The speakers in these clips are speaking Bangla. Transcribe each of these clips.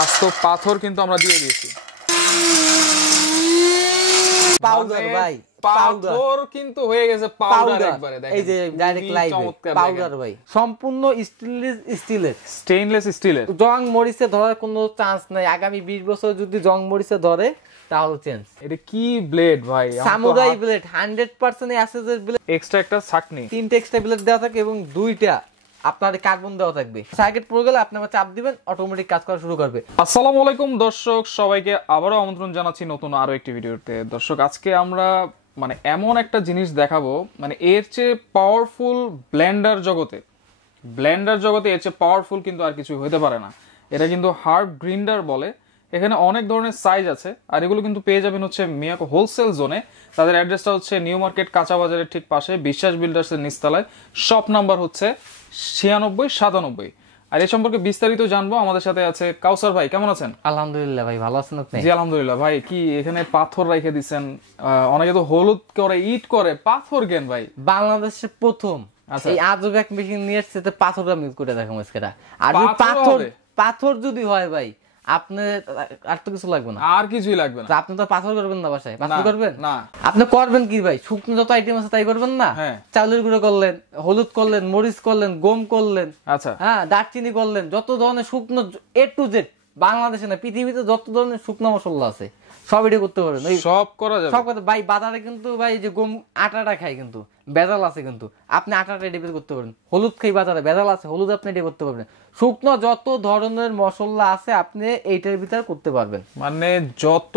আস্ত পাথর কিন্তু আমরা দিয়ে দিয়েছি। পাউডার ভাই, পাথর কিন্তু হয়ে গেছে পাউডার একবারে। দেখেন এই যে ডাইরেক্ট লাইভ পাউডার ভাই, সম্পূর্ণ স্টেইনলেস স্টিলের। জং মরিচে ধরার কোনো চান্স নাই। আগামী 20 বছর যদি জং মরিচে ধরে তাহলে চেঞ্জ। এটা কি ব্লেড ভাই? সামুরাই ব্লেড, 100% অ্যাসেসের ব্লেড। এক্সট্রা একটা ছাকনি, 3টা এক্সট্রা ব্লেড দেওয়া থাকে এবং 2টা আপনার কার্বন দেওয়া থাকবে। সার্কিট পড়ে গেলে আপনি চাপ দিবেন, অটোমেটিক কাজ করা শুরু করবে। আসসালামু আলাইকুম দর্শক, সবাইকে আবারও আমন্ত্রণ জানাচ্ছি নতুন আরো একটি ভিডিওতে। দর্শক, আজকে আমরা এমন একটা জিনিস দেখাবো, এর চেয়ে পাওয়ারফুল ব্লেন্ডার জগতে এর চেয়ে পাওয়ারফুল কিন্তু আর কিছু হতে পারে না। এটা কিন্তু হার্ব গ্রিন্ডার বলে। এখানে অনেক ধরনের সাইজ আছে, আর এগুলো কিন্তু পেয়ে যাবেন হচ্ছে মিয়াকো হোলসেল জোনে। তাদের অ্যাড্রেসটা হচ্ছে নিউ মার্কেট কাঁচা বাজারের ঠিক পাশে, বিশ্বাস বিল্ডার্সের নিচতলায়। শপ নাম্বার হচ্ছে 9697। আর এই সম্পর্কে বিস্তারিত জানবো। আমাদের সাথে আছে কাউসার ভাই। কেমন আছেন? আলহামদুলিল্লাহ ভাই, ভালো আছেন আপনি? জি আলহামদুলিল্লাহ। ভাই, কি এখানে পাথর রেখে দিচ্ছেন? অনেকে তো হলুদ করে, ইট করে, পাথর কেন ভাই? বাংলাদেশের প্রথম এই আজব এক মেশিন নিয়ে এসেছে, পাথরটা মিক্স করে দেখাবো আজকেরা। আর পাথর যদি হয় ভাই, আপনার আর তো কিছু লাগবে না, আর কিছুই লাগবে না। আপনি তো পাথর করবেন না বাসায়? পাথর করবেন না, আপনি করবেন কি ভাই? শুকনো যত আইটেম আছে তাই করবেন না? চাউলের গুঁড়ো করলেন, হলুদ করলেন, মরিচ করলেন, গম করলেন, আচ্ছা হ্যাঁ, দারচিনি করলেন, যত ধরনের শুকনো A to Z বাংলাদেশে না পৃথিবীতে যত ধরনের শুকনো মশলা আছে সব এটা করতে পারবেন। সব করা যাবে সব কথা ভাই। বাজারে কিন্তু ভাই যে গম আটাটা খাই, কিন্তু ভেজাল আছে, কিন্তু আপনি আটাটা এটা করতে পারবেন। হলুদ খাই বাজারে ভেজাল আছে, হলুদ আপনি এটা করতে পারবেন। শুকনো যত ধরনের মশলা আছে আপনি এইটার ভিতরে করতে পারবেন। যত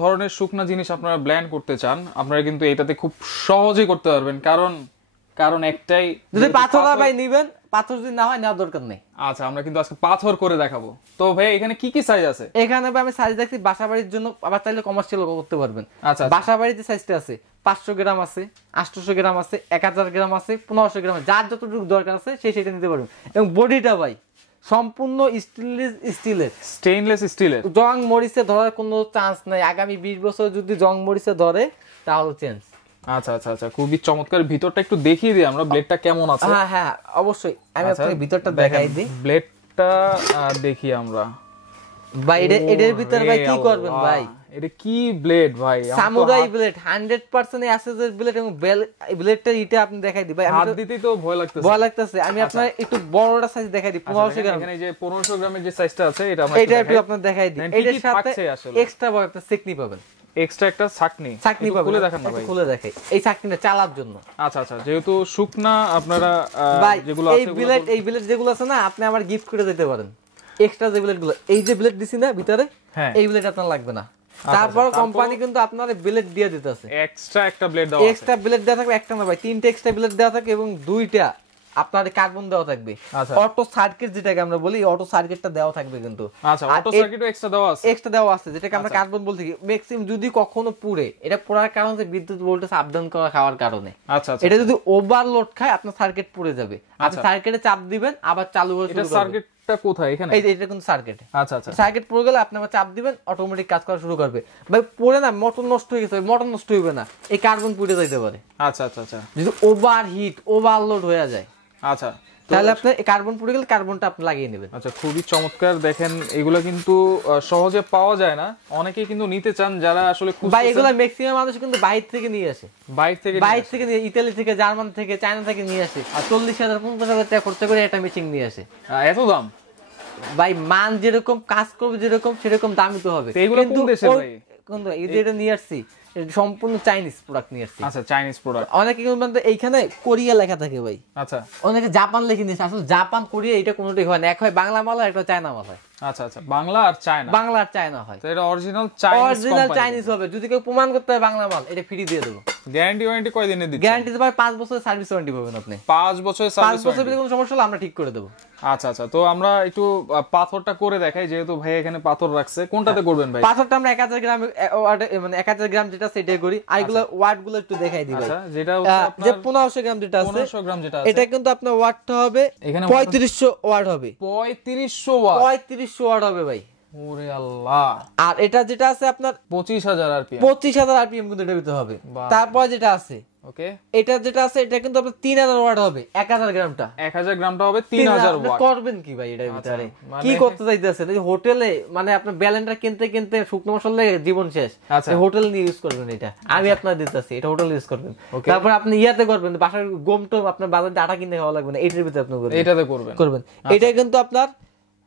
ধরনের শুকনা জিনিস আপনারা ব্লেন্ড করতে চান, আপনারা কিন্তু এটাতে খুব সহজেই করতে পারবেন। কারণ একটাই, যদি পাথর ভাই নিবেন, পাথর যদি না হয় নেওয়ার দরকার নেই। আচ্ছা, আমরা কিন্তু আজকে পাথর করে দেখাবো। তো ভাই, এখানে কি কি সাইজ আছে? এখানে ভাই আমি সাইজ দেখছি বাসাবাড়ির জন্য, আবার চাইলে কমার্শিয়াল করতে পারবেন। আচ্ছা, বাসাবাড়ির যে সাইজটা আছে 500 গ্রাম আছে, 800 গ্রাম আছে, 1000 গ্রাম আছে, 1500 গ্রাম, যার যতটুকু দরকার আছে সেটা নিতে পারবেন। এবং বডিটা ভাই সম্পূর্ণ স্টেইনলেস স্টিলের। জং মরিচে ধরার কোনো চান্স নাই। আগামী 20 বছর যদি জং মরিচে ধরে তাহলে চেঞ্জ। আচ্ছা আচ্ছা আচ্ছা, খুবই চমৎকার। ভিতরটা একটু দেখিয়ে দিই আমরা, ব্লেডটা কেমন আছে। হ্যাঁ হ্যাঁ অবশ্যই, আমি আপনাকে ভিতরটা দেখাই দিই। ব্লেডটা দেখি আমরা ভাই। এটার ভিতর ভাই কি করবেন ভাই? এটা কি ব্লেড ভাই? সামুরাই ব্লেড, 100% অ্যাসেসের ব্লেড। এবং ব্লেডটা এটা আপনি দেখাই দিই ভাই। হাত দিতেই তো ভয় লাগতেছে। আমি আপনার একটু বড়টা সাইজ দেখাই দিই, 1500 গ্রাম। এখানে যে 1500 গ্রামের যে সাইজটা আছে এটা একটু আপনাদের দেখাই দিই। এটার সাথে এক্সট্রা বড় একটা সেকনি পাবেন, এক্সট্রা একটা ছাকনি পাবেন। খুলে দেখান না ভাই। খুলে দেখাই। এই ছাকনিটা চালার জন্য। আচ্ছা আচ্ছা, যেহেতু শুকনা আপনারা যেগুলো আছে, এই ব্লেড যেগুলো আছে না, আপনি আমার গিফট করে দিতে পারেন। এক্সট্রা যে ব্লেড গুলো, এই যে ব্লেড দিছি না ভিতরে, এই ব্লেড আপনার লাগবে না। তারপর কোম্পানি কিন্তু আপনার ব্লেড দিয়ে দিতেছে, এক্সট্রা একটা ব্লেড দেওয়া আছে। এক্সট্রা ব্লেড দেওয়া থাকবে, একটা না ভাই 3টে এক্সট্রা ব্লেড দেওয়া থাকে এবং 2টা আপনার কার্বন দেওয়া থাকবে। অটো সার্কিট যেটাকে আমরা বলি, অটো সার্কিটটা দেওয়া থাকবে কিন্তু। আচ্ছা, অটো সার্কিটও এক্সট্রা দেওয়া আছে, যেটাকে আমরা কার্বন বলতে কি। ম্যাক্সিমাম যদি কখনো পুড়ে, এটা পোড়ার কারণ হচ্ছে বিদ্যুৎ ভোল্টেজ আপ ডাউন করা খাওয়ার কারণে। আচ্ছা, এটা যদি ওভারলোড খায় আপনার সার্কিট পুড়ে যাবে। আপনি সার্কিটে চাপ দিবেন, আবার চালু হয়ে শুরু করবে। সার্কিটটা কোথায়? এখানে এটা কিন্তু সার্কিট। আচ্ছা আচ্ছা, সার্কিট পুড়ে গেলে আপনি আবার চাপ দিবেন, অটোমেটিক কাজ করা শুরু করবে। ভাই পড়ে না মোটর নষ্ট হয়ে গেছে, মোটর নষ্ট হইবে না, এই কার্বন পুড়ে যাইতে পারে। আচ্ছা আচ্ছা আচ্ছা, যদি ওভারলোড হয়ে যায়, আচ্ছা, তাহলে আপনার কার্বন পুড়ে গেলে কার্বনটা আপনি লাগিয়ে নেবেন। আচ্ছা, খুবই চমৎকার। দেখেন, এগুলা কিন্তু সহজে পাওয়া যায় না। অনেকেই কিন্তু নিতে চান, যারা আসলে ভাই এগুলা ম্যাক্সিমাম মানুষ কিন্তু বাইরে থেকে নিয়ে আসে, ইতালি থেকে, জার্মান থেকে, চায়না থেকে নিয়ে আসে। আর 40,000 50,000 টাকা খরচা করে একটা মেশিন নিয়ে আসে। এত দাম? ভাই মান যেরকম, কাজ করবে যেরকম, সেরকম দামই তো হবে। কিন্তু এটা নিয়ে আসছি সম্পূর্ণ চাইনিজ প্রোডাক্ট নিয়ে আসছি। আচ্ছা, চাইনিজ প্রোডাক্ট। অনেকে কিন্তু এইখানে কোরিয়া লেখা থাকে ভাই। আচ্ছা, অনেকে জাপান লিখে নিয়েছে, আসলে জাপান কোরিয়া এটা কোনোটাই হয় না। এক হয় বাংলা মাল, একটা চায়না মাল হয়। আচ্ছা আচ্ছা, বাংলা আর চায়না হয়। তো এটা অরিজিনাল চাইনিজ হবে। যদি কেউ প্রমাণ করতে হয় বাংলা মাল, এটা ফ্রি দিয়ে দেবো। গ্যারান্টি ওয়ারেন্টি কয়দিনের দিচ্ছেন? গ্যারান্টি ভাই 5 বছরের সার্ভিস ওয়ারেন্টি পাবেন আপনি। 5 বছরের সার্ভিস ওয়ারেন্টি। 5 বছরের কোনো সমস্যা হলে আমরা ঠিক করে দেব। আচ্ছা আচ্ছা, তো আমরা একটু পাথরটা করে দেখাই, যেহেতু ভাই এখানে পাথর রাখছে। কোনটাতে করবেন ভাই? পাথরটা আমরা 1000 গ্রাম, 1000 গ্রাম যেটা সেটাই করি। আর এগুলো ওয়াট গুলো একটু দেখাই দিই ভাই। আচ্ছা, যেটা হচ্ছে আপনার যে 1500 গ্রাম যেটা আছে, 1500 গ্রাম যেটা আছে, এটা কিন্তু আপনার ওয়াটটা হবে এখানে 3500 ওয়াট হবে। 3500 ওয়াট? 3500 ওয়াট হবে ভাই। ওরে আল্লাহ। আর এটা যেটা আছে আপনার 25,000 আরপিএম। 25,000 আরপিএম কিন্তু এটা দিতে হবে। তারপর যেটা আছে ওকে, এটা যেটা আছে এটা কিন্তু আপনার 3000 ওয়াট হবে 1000 গ্রামটা। 1000 গ্রামটা হবে 3000 ওয়াট। করবেন কি ভাই এটার ভিতরে কি করতে চাইতেছেন? এই হোটেলে মানে আপনার ব্যালেন্ডার কিনতে কিনতে শুকনো মশলা জীবন শেষ, হোটেল নিয়ে ইউজ করবেন এটা। আমি আপনার দিতেছি এটা হোটেল ইউজ করবেন। তারপর আপনি ইয়াতে করবেন বাসার গম টম আপনার বাজারে আটা কিনতে খাওয়া লাগবে না, এটার ভিতরে আপনি করবেন, এটাতে করবেন। এটা কিন্তু আপনার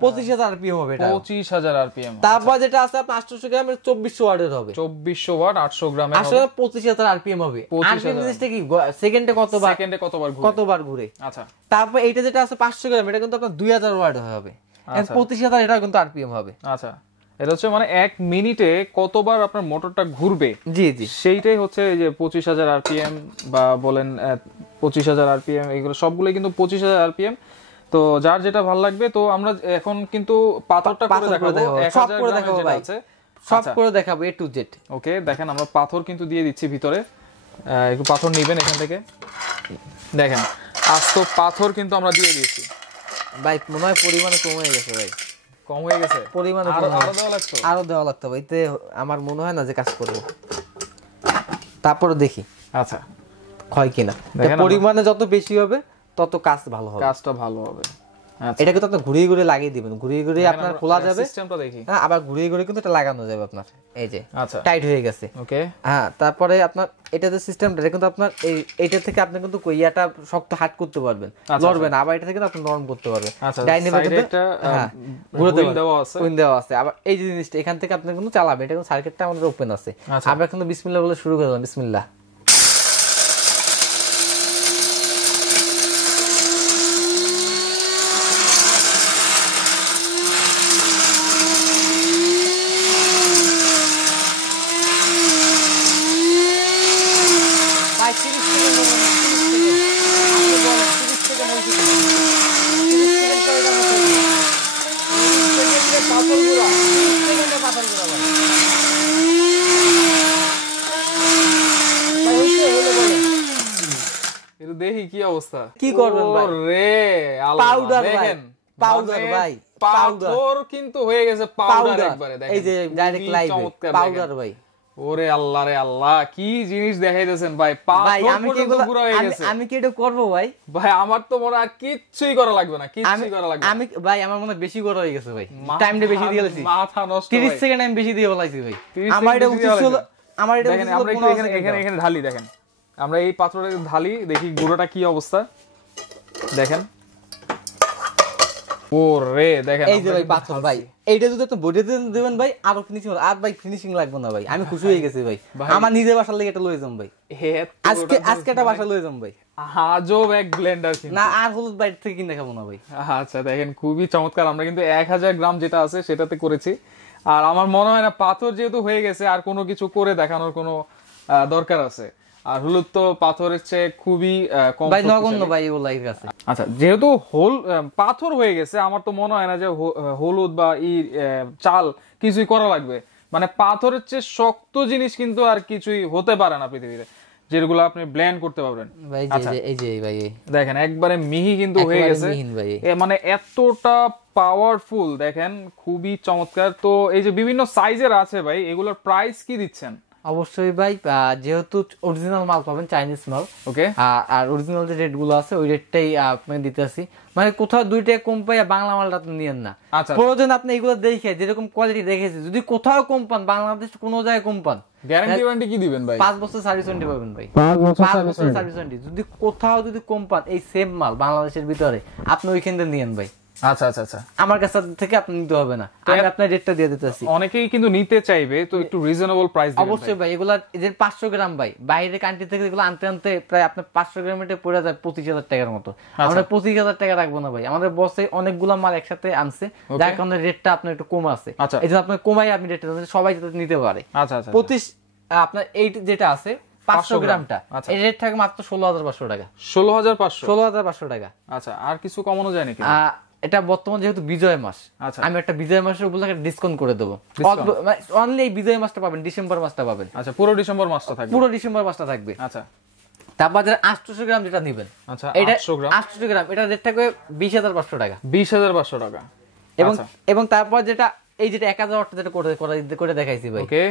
25,000 আরপিএম হবে এটা। 25,000 আরপিএম। তারপর যেটা আছে আপনার 800 গ্রামের 2400 ওয়াটের হবে। 2400 ওয়াট 800 গ্রামের আসলে 25,000 আরপিএম হবে। আরপিএম জিনিসটা কি সেকেন্ডে কতবার ঘুরে। আচ্ছা, তারপর এইটা যেটা আছে 500 গ্রাম এটা কিন্তু আপনার 2000 ওয়াট হবে। 25,000 এটা কিন্তু আরপিএম হবে। আচ্ছা, এটা হচ্ছে মানে 1 মিনিটে কতবার আপনার মোটরটা ঘুরবে, জি জি, সেইটাই হচ্ছে এই যে 25,000 আরপিএম বা বলেন 25,000 আরপিএম, এগুলো সবগুলো কিন্তু 25,000 আরপিএম। তো যার যেটা ভালো লাগবে। তো আমরা এখন কিন্তু পাথরটা করে দেখাবো, 1000 গ্রামের যেটা আছে সব করে দেখাবো A to Z। ওকে, দেখেন আমরা পাথর কিন্তু দিয়ে দিচ্ছি ভিতরে, একটু পাথর নেবেন এখান থেকে। দেখেন আস্ত পাথর কিন্তু আমরা দিয়ে দিয়েছি ভাই, মনে হয় পরিমাণে কম হয়ে গেছে ভাই। কম হয়ে গেছে পরিমাণে, আরো দেওয়া লাগতো, আরো দেওয়া লাগতো ভাই, এতে আমার মনে হয় না যে কাজ করবো। তারপর দেখি আচ্ছা হয় কিনা। পরিমাণে যত বেশি হবে তত কাজ ভালো হবে, কাজটা ভালো হবে। আচ্ছা, এটাকে তো আপনি ঘুরিয়ে ঘুরিয়ে লাগিয়ে দিবেন, ঘুরিয়ে ঘুরিয়ে আপনার খোলা যাবে সিস্টেমটা দেখি। হ্যাঁ, আবার ঘুরিয়ে ঘুরিয়ে কিন্তু এটা লাগানো যাবে আপনার। এই যে আচ্ছা, টাইট হয়ে গেছে। ওকে, হ্যাঁ, তারপরে আপনার এটা যে সিস্টেমটা এটা কিন্তু আপনার এইটা থেকে আপনি কিন্তু ইয়াটা শক্ত হাট করতে পারবেন, লড়বেন। আবার এটা থেকে আপনি নরম করতে পারবেন। ডাইনে বাজে একটা ঘুরতে দেওয়া আছে, উইন দেওয়া আছে। আবার এই যে জিনিসটা এখান থেকে আপনি কিন্তু চালাবেন, এটা কিন্তু সার্কিটটা আমাদের ওপেন আছে। আমরা কিন্তু বিসমিল্লাহ বলে শুরু করলাম, বিসমিল্লাহ। দেখি কি অবস্থা, কি করবেন ভাই? রে পাউডার দেখেন, পাউডার ভাই, পাউডার কিন্তু হয়ে গেছে পাউডার একবারে। দেখেন এই যে ডাইরেক্ট লাইভ পাউডার ভাই। ওরে আল্লাহ রে আল্লাহ, কি জিনিস দেখাইতেছেন ভাই। পাউডার পর্যন্ত পুরো হয়ে গেছে। আমি কি এটা করব ভাই? ভাই আমার তো মনে আর কিচ্ছুই করা লাগবে না, কিচ্ছুই করা লাগবে না। আমি ভাই আমার মনে বেশি করা হয়ে গেছে ভাই, টাইমটা বেশি দিয়ে দিয়েছি, মাথা নষ্ট। 30 সেকেন্ড আমি বেশি দিয়ে বলাইছি ভাই। আমার এটা উচিত ছিল, আমার এটা উচিত ছিল। আমরা একটু এখানে ঢালি, দেখেন আমরা এই পাথরটা ঢালি, দেখি গুঁড়োটা কি অবস্থা। দেখেন ওরে, দেখেন এই যে ভাই পাথর ভাই, এইটা যদি আপনি বডিতে দিবেন ভাই আরো ফিনিশিং হবে। আর ভাই ফিনিশিং লাগবে না ভাই, আমি খুশি হয়ে গেছি ভাই। আমার নিজে বাসার লাগি এটা লয়ে যাম ভাই, আজকে এটা বাসা লয়ে যাম ভাই। আজব এক ব্লেন্ডার না, আর হলুদ বাইরে থেকে কিনে খাবো না ভাই। আচ্ছা, দেখেন খুবই চমৎকার। আমরা কিন্তু 1000 গ্রাম যেটা আছে সেটাতে করেছি। আর আমার মনে হয় না পাথর যেহেতু হয়ে গেছে আর কোনো কিছু করে দেখানোর কোনো দরকার আছে। আর হলুদ তো পাথরের চেয়ে খুবই কম ভাই, নগণ্য ভাই এগুলো এর কাছে। আচ্ছা, যেহেতু পাথর হয়ে গেছে, আমার তো মনে হয় না যে হলুদ বা চাল কিছুই করা লাগবে। মানে পাথরের চেয়ে শক্ত জিনিস কিন্তু আর কিছুই হতে পারে না পৃথিবীতে, যেগুলো আপনি ব্লেন্ড করতে পারবেন। ভাই এই যে ভাই দেখেন একবারে মিহি কিন্তু হয়ে গেছে, মানে এতটা পাওয়ারফুল, দেখেন খুবই চমৎকার। তো এই যে বিভিন্ন সাইজের আছে ভাই, এগুলোর প্রাইস কি দিচ্ছেন? অবশ্যই ভাই, যেহেতু অরিজিনাল মাল পাবেন, চাইনিজ মাল, ওকে, আর অরিজিনাল যে রেট গুলো আছে ওই রেটটাই আপনাকে দিতে আসি। মানে কোথাও 2 টাকা কম পাই বাংলা মালটা আপনি নিয়েন না। প্রয়োজন আপনি এগুলো দেখে যেরকম কোয়ালিটি দেখেছি, যদি কোথাও কম পান, বাংলাদেশ কোনো জায়গায় কম পান, গ্যারান্টি ওয়ারেন্টি কি দিবেন ভাই? 5 বছর সার্ভিস ওয়ারেন্টি পাবেন ভাই, 5 বছর সার্ভিস ওয়ারেন্টি। যদি কোথাও যদি কম পান এই সেম মাল বাংলাদেশের ভিতরে, আপনি ওইখান থেকে নিয়েন ভাই। আচ্ছা আচ্ছা আচ্ছা, আমার কাছ থেকে আপনি নিতে হবে না, আমি আপনার রেটটা দিয়ে দিতেছি। অনেকেই কিন্তু নিতে চাইবে, তো একটু রিজনেবল প্রাইস দিবেন। অবশ্যই ভাই, এগুলা যে 500 গ্রাম ভাই, বাইরে কান্ট্রি থেকে এগুলো আনতে আনতে প্রায় আপনার 500 গ্রামে পড়ে যায় 25,000 টাকার মতো। আমরা 25,000 টাকা রাখবো না ভাই, আমাদের বসে অনেকগুলা মাল একসাথে আনছে, যার কারণে রেটটা আপনার একটু কম আছে। এই জন্য আপনার কমাই আপনি রেটটা সবাই যাতে নিতে পারে। আচ্ছা আচ্ছা, 25 আপনার এই যেটা আছে 500 গ্রামটা, এই রেট থাকে মাত্র 16,500 টাকা। 16,500 টাকা। আচ্ছা, আর কিছু কমানো যায় নাকি? এটা বর্তমান যেহেতু বিজয় মাস, আমি একটা বিজয় মাসের উপলক্ষে ডিসকাউন্ট করে দেবো। অনলি এই বিজয় মাসটা পাবেন, ডিসেম্বর মাসটা পাবেন। আচ্ছা, পুরো ডিসেম্বর মাসটা থাকবে, পুরো ডিসেম্বর মাসটা থাকবে। আচ্ছা, তারপর 800 গ্রাম যেটা নেবেন, আচ্ছা, এটা 800 গ্রাম, এটা রেট থাকবে 20,500 টাকা। 20,500 টাকা। এবং তারপর যেটা এই যেটা 1000 ওয়াট যেটা করে দেখাইছি ভাই, ওকে,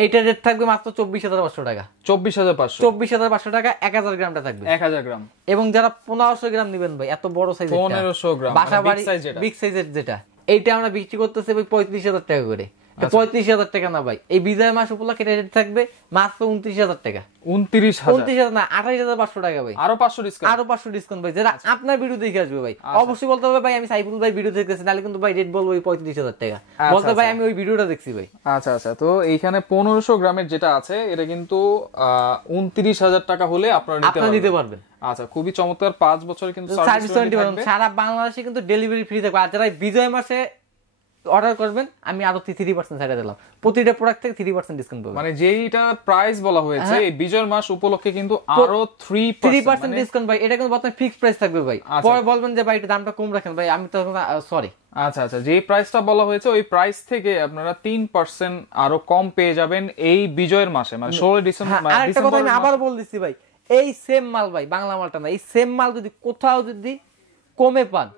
এইটার রেট থাকবে মাত্র 24,500 টাকা। 24,500, 24,500 টাকা 1000 গ্রামটা থাকবে। 1000 গ্রাম। এবং যারা 1500 গ্রাম নেবেন ভাই, এত বড় সাইজ, 1500 গ্রাম বাসা বাড়ি বিগ সাইজের যেটা, এইটা আমরা বিক্রি করতেছি ভাই 35,000 টাকা করে। 35,000 টাকা না ভাই, এই বিজয় মাস উপলক্ষে রেট থাকবে মাত্র 29,000 টাকা। 29,000 না, 28,500 টাকা ভাই। আরো 500 ডিসকাউন্ট, আরো 500 ডিসকাউন্ট ভাই, যারা আপনার ভিডিও দেখে আসবে ভাই। অবশ্যই বলতে হবে ভাই আমি সাইফুল ভাই ভিডিও দেখতেছি, নাহলে কিন্তু ভাই রেট বলবো 35,000 টাকা। বলতে ভাই আমি ওই ভিডিওটা দেখছি ভাই। আচ্ছা আচ্ছা, তো এইখানে 1500 গ্রামের যেটা আছে এটা কিন্তু 29,000 টাকা হলে আপনারা নিতে পারবেন। আচ্ছা, খুবই চমৎকার। 5 বছর কিন্তু সার্ভিস ওয়ারেন্টি থাকবে। সারা বাংলাদেশে কিন্তু ডেলিভারি ফ্রি থাকবে। আর যারা বিজয় মাসে অর্ডার করবেন, আমি আরো 3% ছাড়া দিলাম, প্রতিটা প্রোডাক্ট থেকে 3% ডিসকাউন্ট পাবেন। মানে যেইটা প্রাইস বলা হয়েছে এই বিজয় মাস উপলক্ষে কিন্তু আরো 3% ডিসকাউন্ট ভাই। এটা কিন্তু বর্তমানে ফিক্সড প্রাইস থাকবে ভাই। পরে বলবেন যে ভাই এটা দামটা কম রাখেন ভাই, আমি তো সরি। আচ্ছা আচ্ছা, যে প্রাইসটা বলা হয়েছে ওই প্রাইস থেকে আপনারা 3% আরো কম পেয়ে যাবেন এই বিজয়ের মাসে, মানে 16 ডিসেম্বর। আরেকটা কথা আমি আবার বল দিচ্ছি ভাই, এই সেম মাল ভাই, বাংলা মালটা না, এই সেম মাল যদি কোথাও যদি কমে পান,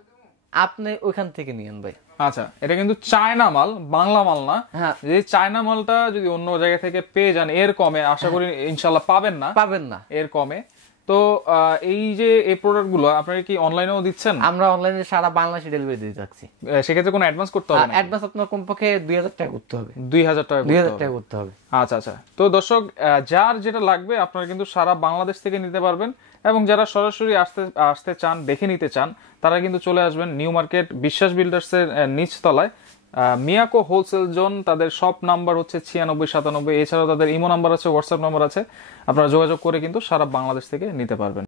আপনি ওইখান থেকে নিয়েন ভাই। আচ্ছা, এটা কিন্তু চায়না মাল, বাংলা মাল না। যে চায়না মালটা যদি অন্য জায়গা থেকে পেয়ে যান এর কমে, আশা করি ইনশাল্লাহ পাবেন না এর কমে। তো এই যে এই প্রোডাক্ট গুলো আপনারা কি অনলাইনেও দিচ্ছেন? আমরা অনলাইনে সারা বাংলাদেশে ডেলিভারি দিয়ে থাকছি। সেক্ষেত্রে কোনো অ্যাডভান্স করতে হবে না? অ্যাডভান্স আপনার কমপক্ষে 2000 টাকা করতে হবে। 2000 টাকা করতে হবে। আচ্ছা আচ্ছা, তো দর্শক যার যেটা লাগবে আপনারা কিন্তু সারা বাংলাদেশ থেকে নিতে পারবেন। এবং যারা সরাসরি আসতে চান, দেখে নিতে চান, তারা কিন্তু চলে আসবেন নিউ মার্কেট বিশ্বাস বিল্ডার্স এর নিচতলায়, মিয়াকো হোলসেল জোন। তাদের শপ নাম্বার হচ্ছে 9697। এছাড়াও তাদের ইমো নাম্বার আছে, হোয়াটসঅ্যাপ নাম্বার আছে, আপনারা যোগাযোগ করে কিন্তু সারা বাংলাদেশ থেকে নিতে পারবেন।